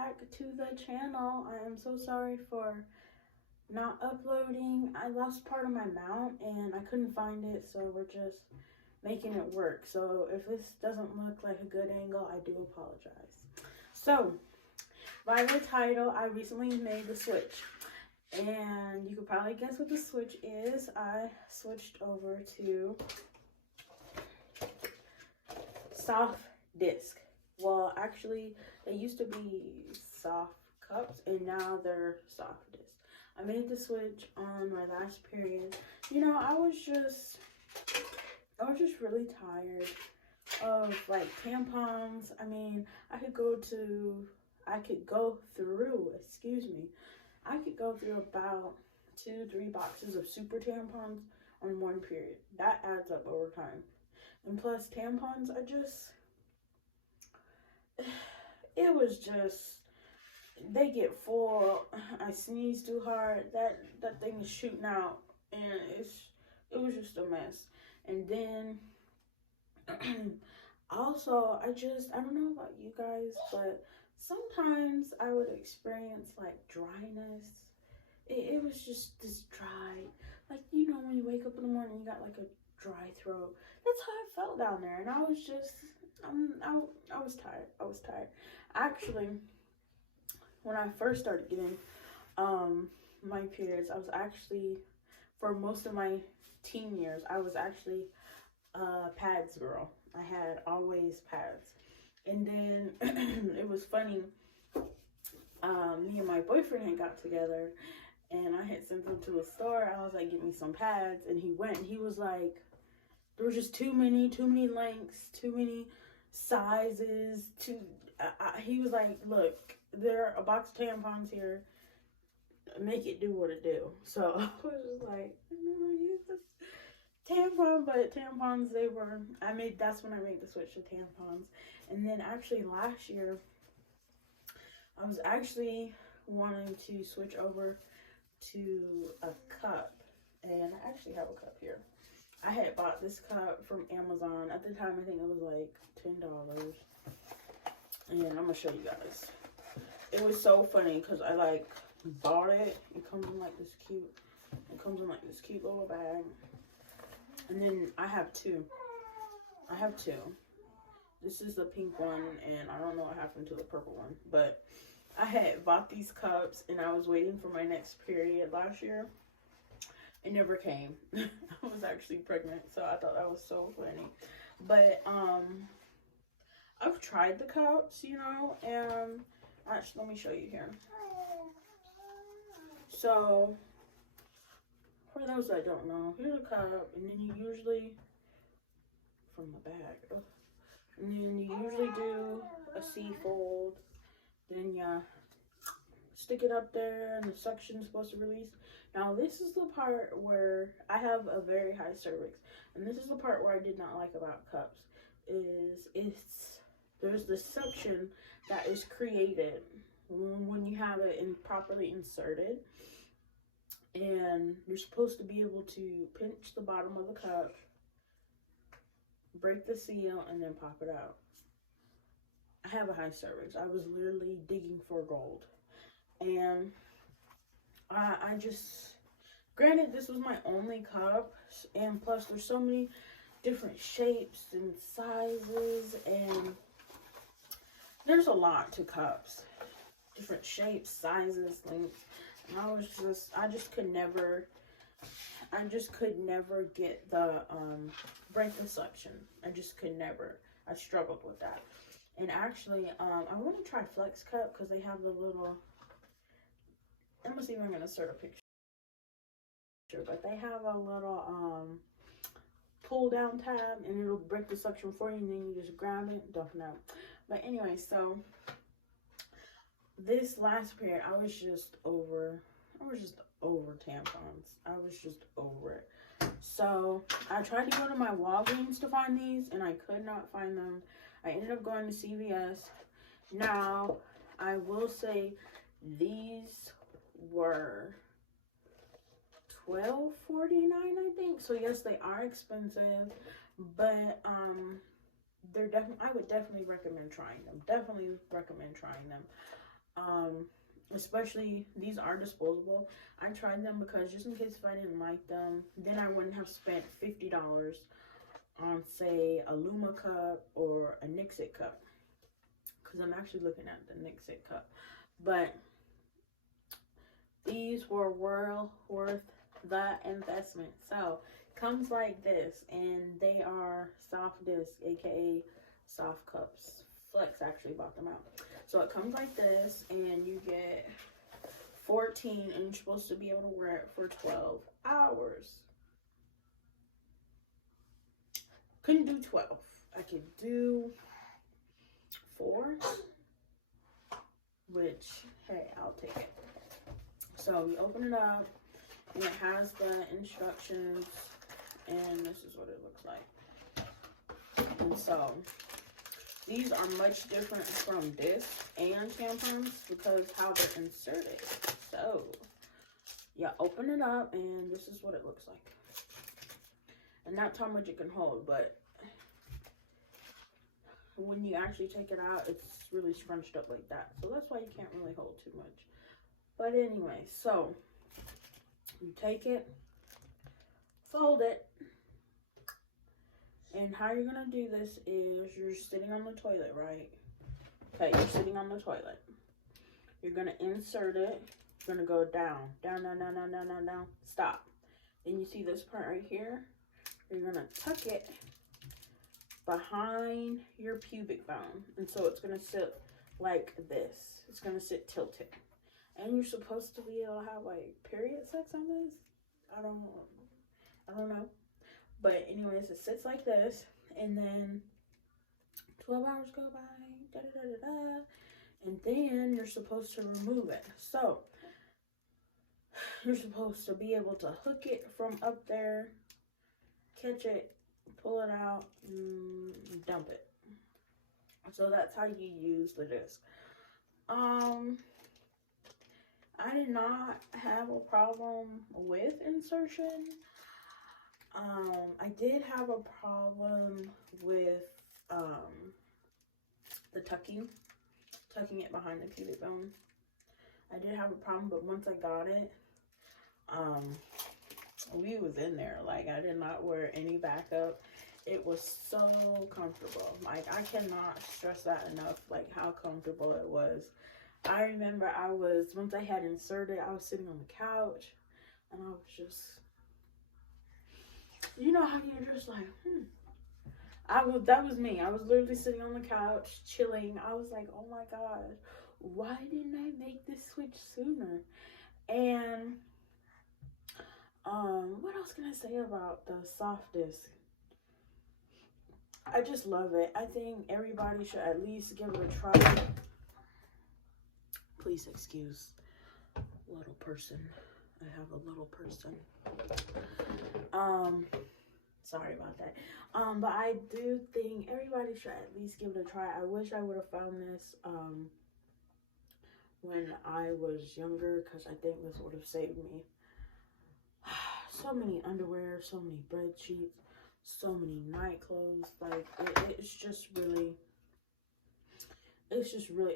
back to the channel. I am so sorry for not uploading. I lost part of my mount and I couldn't find it, so we're just making it work. So if this doesn't look like a good angle, I do apologize. So by the title, I recently made the switch, and you could probably guess what the switch is. I switched over to soft disc. Well, actually, they used to be soft cups, and now they're soft disc. I made the switch on my last period. You know, I was just really tired of like tampons. I mean, I could go through about 2-3 boxes of super tampons on one period. That adds up over time. And plus tampons, it was just, they get full. I sneeze too hard. That thing is shooting out, and it was just a mess. And then also, I don't know about you guys, but sometimes I would experience like dryness. It was just this dry, like, you know, when you wake up in the morning, you got like a dry throat. That's how I felt down there, and I was just, I was tired. I was tired. Actually, when I first started getting my periods, I was actually, for most of my teen years, I was actually a pads girl. I had always pads. And then it was funny, me and my boyfriend had got together, and I had sent him to a store. I was like, get me some pads, and he went, and he was like, there was just too many lengths, too many sizes, he was like, look, there are a box of tampons here, make it do what it do. So I was just like, I'm gonna use this tampon, but tampons, that's when I made the switch to tampons. And then actually last year, I was actually wanting to switch over to a cup, and I actually have a cup here. I had bought this cup from Amazon. At the time, I think it was like $10. And I'm gonna show you guys. It was so funny because I like bought it. It comes in like this cute little bag. And then I have two. This is the pink one, and I don't know what happened to the purple one. But I had bought these cups, and I was waiting for my next period last year. It never came. I was actually pregnant, so I thought that was so funny. But I've tried the cups, you know, and actually, let me show you here. So for those that don't know, here's a cup, and then you usually, from the back, and then you usually do a C fold, then you stick it up there, and the suction's supposed to release. Now this is the part where I have a very high cervix, and this is the part where I did not like about cups, there's the suction that is created when you have it properly inserted, and you're supposed to be able to pinch the bottom of the cup, break the seal, and then pop it out. I have a high cervix. I was literally digging for gold. And I just, granted, this was my only cup, and plus there's so many different shapes and sizes, and there's a lot to cups, different shapes, sizes, lengths, and I just could never get the break the suction. I just could never. I struggled with that. And actually, I want to try Flex Cup because they have the little, I'm gonna see if I'm gonna insert a picture, but they have a little pull down tab, and it'll break the suction for you, and then you just grab it. Don't know. But anyway, so this last period, I was just over tampons. I was just over it. So I tried to go to my Walgreens to find these, and I could not find them. I ended up going to CVS. Now, I will say these were $12.49, I think. So yes, they are expensive, but they're definitely, I would definitely recommend trying them. Definitely recommend trying them. Especially these are disposable. I tried them because just in case if I didn't like them, then I wouldn't have spent $50 on, say, a Luma cup or a Nixit cup, because I'm actually looking at the Nixit cup. But these were well worth the investment. So comes like this, and they are soft disc, aka soft cups. Flex actually bought them out. So it comes like this, and you get 14, and you're supposed to be able to wear it for 12 hours. Couldn't do 12. I could do 4, which, hey, I'll take it. So we open it up, and it has the instructions, and this is what it looks like. And so these are much different from discs and tampons because how they're inserted. So yeah, open it up, and this is what it looks like. And that's how much it can hold, but when you actually take it out, it's really scrunched up like that. So that's why you can't really hold too much. But anyway, so you take it, fold it, and how you're gonna do this is you're sitting on the toilet, right? Okay, you're sitting on the toilet. You're gonna insert it. You're gonna go down, down, down, down, down, down, down, down. Stop. Then you see this part right here. You're gonna tuck it behind your pubic bone, and so it's gonna sit like this. It's gonna sit tilted. And you're supposed to be able to have like period sex on this. I don't know. But anyways, it sits like this, and then 12 hours go by, da da da da da, and then you're supposed to remove it. So you're supposed to be able to hook it from up there, catch it, pull it out, dump it. So that's how you use the disc. I did not have a problem with insertion. I did have a problem with the tucking it behind the pubic bone. I did have a problem, but once I got it, we was in there. Like, I did not wear any backup. It was so comfortable. Like, I cannot stress that enough, like how comfortable it was. I remember once I had inserted, I was sitting on the couch, and I was just, you know how you're just like, that was me. I was literally sitting on the couch, chilling. I was like, oh my gosh, why didn't I make this switch sooner? And, what else can I say about the soft disc? I just love it. I think everybody should at least give it a try. Please excuse little person. I have a little person. Sorry about that. But I do think everybody should at least give it a try. I wish I would have found this when I was younger, because I think this would have saved me so many underwear, so many bed sheets, so many night clothes. Like, it's just really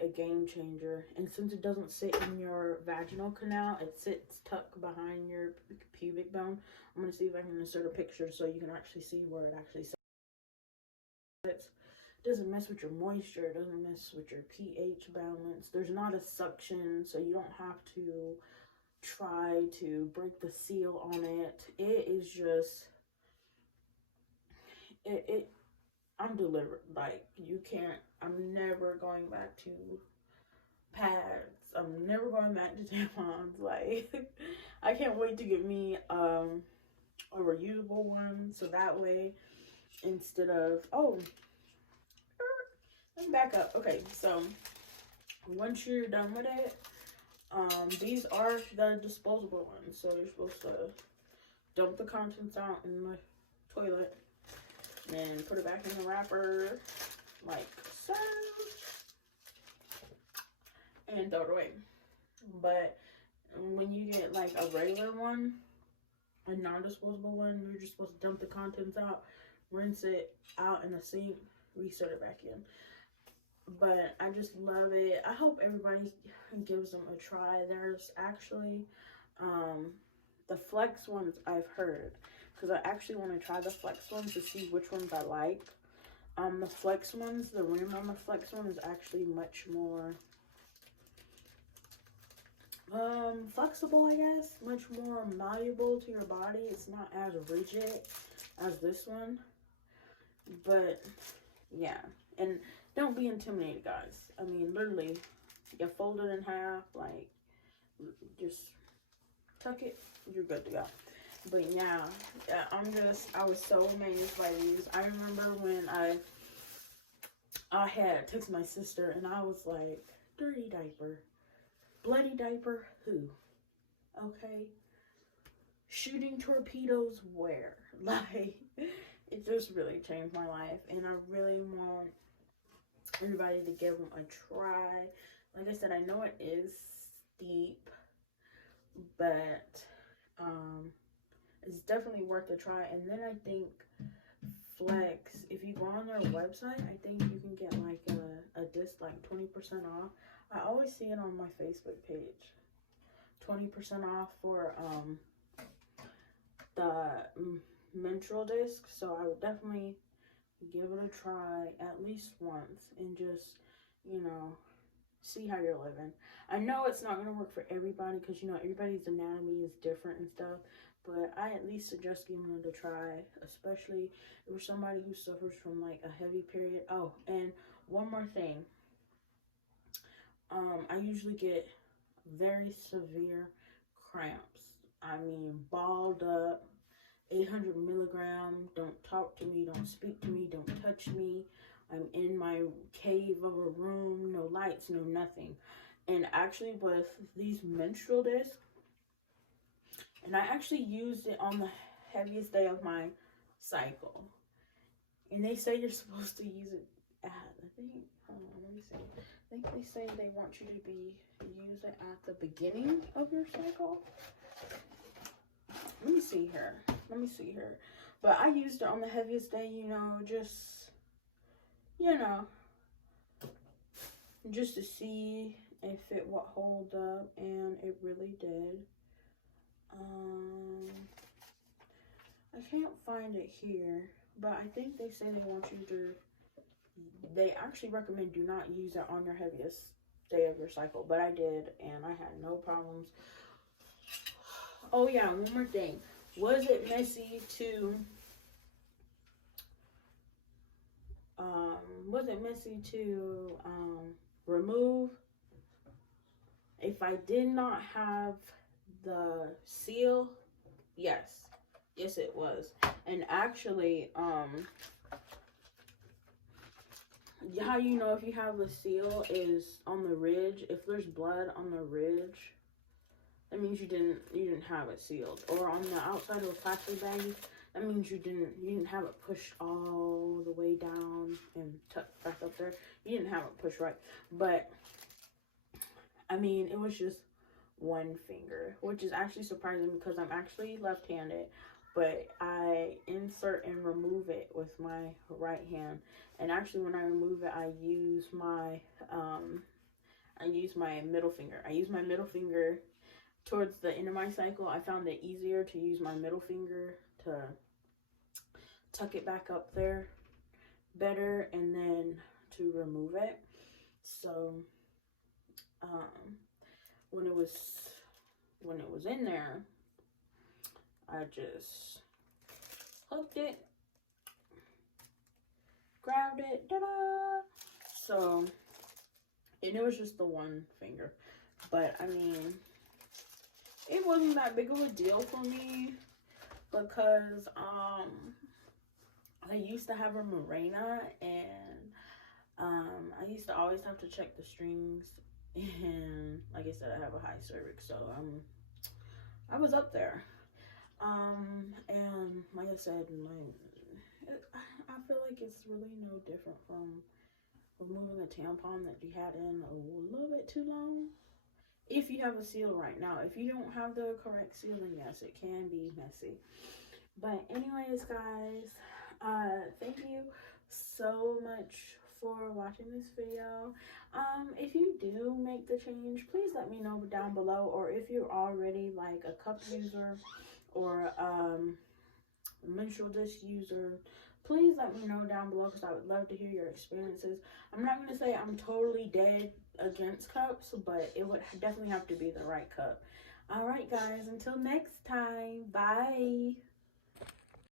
a game changer. And since it doesn't sit in your vaginal canal, it sits tucked behind your pubic bone. I'm going to see if I can insert a picture so you can actually see where it actually sits. It doesn't mess with your moisture. It doesn't mess with your pH balance. There's not a suction, so you don't have to try to break the seal on it. It is just, I'm delivered. Like, you can't, I'm never going back to pads. I'm never going back to tampons. Like, I can't wait to get me a reusable one, so that way, instead of, let me back up. Okay, so once you're done with it, these are the disposable ones. So you're supposed to dump the contents out in the toilet, and put it back in the wrapper like so, and throw it away. But when you get like a regular one, a non-disposable one, you're just supposed to dump the contents out, rinse it out in the sink, reinsert it back in. but I just love it. I hope everybody gives them a try. There's actually the flex ones I've heard, because I actually want to try the flex ones to see which ones I like. The flex ones, the rim on the flex one is actually much more flexible, I guess, much more malleable to your body. It's not as rigid as this one, but yeah. And don't be intimidated, guys. I mean, literally, you fold it in half, like, just tuck it, you're good to go. But yeah, I was so amazed by these. I remember when I had texted my sister and I was like, dirty diaper, bloody diaper, who? Okay. Shooting torpedoes where? Like, it just really changed my life. And I really want everybody to give them a try. Like I said, I know it is steep, but it's definitely worth a try. And then I think Flex, if you go on their website, I think you can get like a disc, like 20% off. I always see it on my Facebook page, 20% off for the menstrual disc. So I would definitely give it a try at least once and just, you know, see how you're living. I know it's not going to work for everybody because, you know, everybody's anatomy is different and stuff, but I at least suggest giving it a try, especially if you're somebody who suffers from like a heavy period. Oh, and one more thing. I usually get very severe cramps. I mean, balled up, 800 milligram. Don't talk to me, don't speak to me, don't touch me. I'm in my cave of a room, no lights, no nothing. And actually with these menstrual discs, and I actually used it on the heaviest day of my cycle. And they say you're supposed to use it at, I think, hold on, let me see. I think they say they want you to use it at the beginning of your cycle. Let me see here. But I used it on the heaviest day, you know, just, you know, just to see if it would hold up, and it really did. I can't find it here, but I think they say they actually recommend do not use it on your heaviest day of your cycle, but I did, and I had no problems. Oh yeah, one more thing. Was it messy to remove? If I did not have the seal, yes it was. And actually, how you know if you have the seal is on the ridge. If there's blood on the ridge, that means you didn't have it sealed. Or on the outside of a plastic bag, that means you didn't have it pushed all the way down and tucked back up there. You didn't have it pushed right. But I mean, it was just one finger, which is actually surprising because I'm actually left-handed, but I insert and remove it with my right hand. And actually when I remove it, I use my middle finger. I use my middle finger towards the end of my cycle. I found it easier to use my middle finger to tuck it back up there better and then to remove it. So when it was in there, I just hooked it, grabbed it, ta-da! So, and it was just the one finger, but I mean, it wasn't that big of a deal for me because I used to have a Mirena, and I used to always have to check the strings, and like I said, I have a high cervix, so I was up there. And like I said, I feel like it's really no different from removing a tampon that you had in a little bit too long. If you have a seal right now. If you don't have the correct seal, then yes, it can be messy. But anyways, guys, thank you so much for watching this video. If you do make the change, please let me know down below, or if you're already like a cup user or menstrual disc user, please let me know down below, because I would love to hear your experiences. I'm not going to say I'm totally dead against cups, but it would definitely have to be the right cup. All right, guys, until next time, bye.